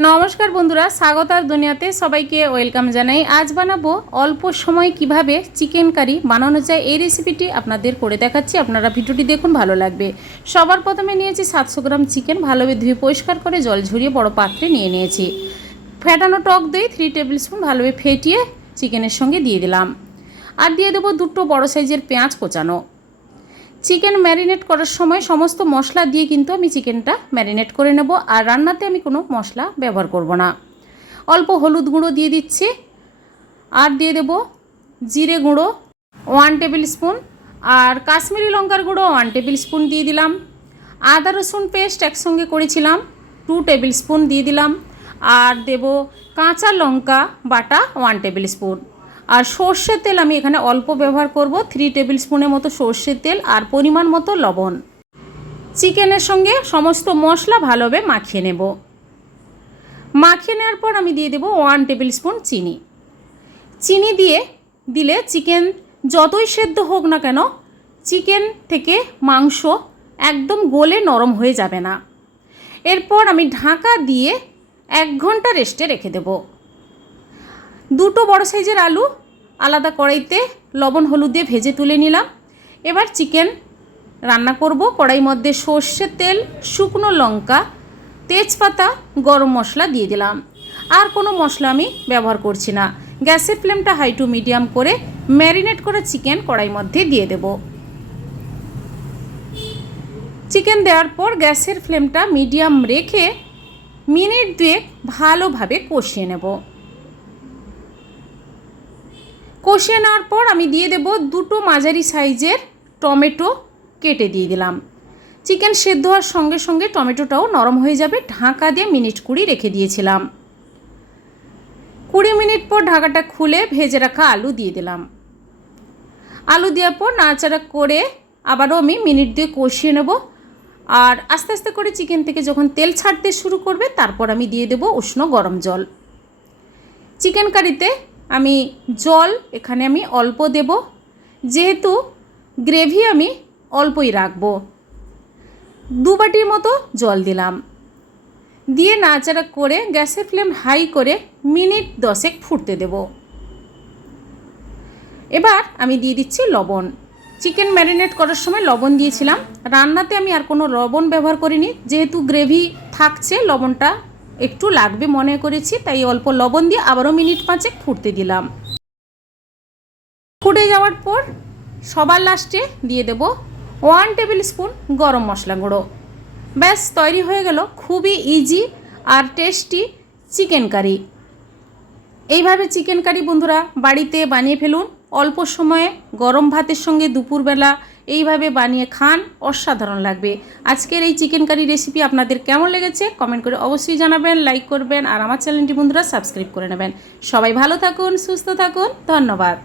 नमस्कार बंधुरा स्वागतार दुनियाते सबाइके वेलकाम जानाई। आज बानाबो अल्प समय किभाबे चिकेन कारी बानानो जाय এই রেসিপিটি আপনাদের করে দেখাচ্ছি। আপনারা ভিডিওটি দেখুন, ভালো লাগবে। সবার প্রথমে নিয়েছি 700 গ্রাম চিকেন, ভালোভাবে ধুয়ে পরিষ্কার করে জল ঝরিয়ে বড় পাত্রে নিয়ে নিয়েছি। ফেটানো টক দই 3 টেবিল স্পুন ভালোভাবে ফেটিয়ে চিকেনের সঙ্গে দিয়ে দিলাম। আর দিয়ে দেব দুটো বড় সাইজের পেঁয়াজ কোচানো। চিকেন ম্যারিনেট করার সময় সমস্ত মশলা দিয়ে কিন্তু আমি চিকেনটা ম্যারিনেট করে নেব, আর রান্নাতে আমি কোনো মশলা ব্যবহার করব না। অল্প হলুদ গুঁড়ো দিয়ে দিচ্ছি, আর দিয়ে দেব জিরে গুঁড়ো 1 টেবিল স্পুন, আর কাশ্মীরি লঙ্কার গুঁড়ো 1 টেবিল স্পুন দিয়ে দিলাম। আদা রসুন পেস্ট একসঙ্গে করেছিলাম 2 টেবিল স্পুন দিয়ে দিলাম। আর দেব কাঁচা লঙ্কা বাটা 1 টেবিল স্পুন। আর সর্ষের তেল আমি এখানে অল্প ব্যবহার করব, 3 টেবিল স্পুনের মতো সর্ষের তেল, আর পরিমাণ মতো লবণ। চিকেনের সঙ্গে সমস্ত মশলা ভালোভাবে মাখিয়ে নেব। মাখিয়ে নেওয়ার পর আমি দিয়ে দেব 1 টেবিল স্পুন চিনি। চিনি দিলে চিকেন যতই সেদ্ধ হোক না কেন, চিকেন থেকে মাংস একদম গলে নরম হয়ে যাবে না। এরপর আমি ঢাকা দিয়ে 1 ঘন্টা রেস্টে রেখে দেব। দুটো বড় সাইজের আলু আলাদা কড়াইতে লবণ হলুদ দিয়ে ভেজে তুলে নিলাম। এবার চিকেন রান্না করব। কড়াইয়ের মধ্যে সর্ষের তেল, শুকনো লঙ্কা, তেজপাতা, গরম মশলা দিয়ে দিলাম। আর কোনো মশলা আমি ব্যবহার করছি না। গ্যাসের ফ্লেমটা হাই টু মিডিয়াম করে ম্যারিনেট করা চিকেন কড়াইয়ের মধ্যে দিয়ে দেব। চিকেন দেওয়ার পর গ্যাসের ফ্লেমটা মিডিয়াম রেখে মিনিট 2 ভালোভাবে কষিয়ে নেব। কষিয়ে নেওয়ার পর আমি দিয়ে দেব দুটো মাঝারি সাইজের টমেটো কেটে দিয়ে দিলাম। চিকেন সেদ্ধ হওয়ার সঙ্গে সঙ্গে টমেটোটাও নরম হয়ে যাবে। ঢাকা দিয়ে মিনিট 20 রেখে দিয়েছিলাম। 20 মিনিট পর ঢাকাটা খুলে ভেজে রাখা আলু দিয়ে দিলাম। আলু দেওয়ার পর নাড়াচাড়া করে আবারও আমি মিনিট 2 কষিয়ে নেব। আর আস্তে আস্তে করে চিকেন থেকে যখন তেল ছাড়তে শুরু করবে, তারপর আমি দিয়ে দেব উষ্ণ গরম জল। চিকেন কারিতে আমি জল এখানে আমি অল্প দেব, যেহেতু গ্রেভি আমি অল্পই রাখব। 2 বাটির মতো জল দিলাম। দিয়ে নাড়াচাড়া করে গ্যাসের ফ্লেম হাই করে মিনিট 10 ফুটতে দেব। এবার আমি দিয়ে দিচ্ছি লবণ। চিকেন ম্যারিনেট করার সময় লবণ দিয়েছিলাম। রান্নাতে আমি আর কোনো লবণ ব্যবহার করিনি, যেহেতু গ্রেভি থাকছে লবণটা একটু লাগবে মনে করেছি, তাই অল্প লবণ দিয়ে আবারও মিনিট 5 ফুটতে দিলাম। ফুটে যাওয়ার পর সবার লাস্টে দিয়ে দেব 1 টেবিল স্পুন গরম মশলা গুঁড়ো। ব্যাস তৈরি হয়ে গেল খুবই ইজি আর টেস্টি চিকেন কারি। এইভাবে চিকেন কারি বন্ধুরা বাড়িতে বানিয়ে ফেলুন। অল্প সময়ে গরম ভাতের সঙ্গে দুপুরবেলা এইভাবে বানিয়ে খান, অসাধারণ লাগবে। আজকের এই চিকেন কারি রেসিপি আপনাদের কেমন লেগেছে কমেন্ট করে অবশ্যই জানাবেন, লাইক করবেন, আর আমার চ্যানেলটি বন্ধুরা সাবস্ক্রাইব করে নেবেন। সবাই ভালো থাকুন, সুস্থ থাকুন, ধন্যবাদ।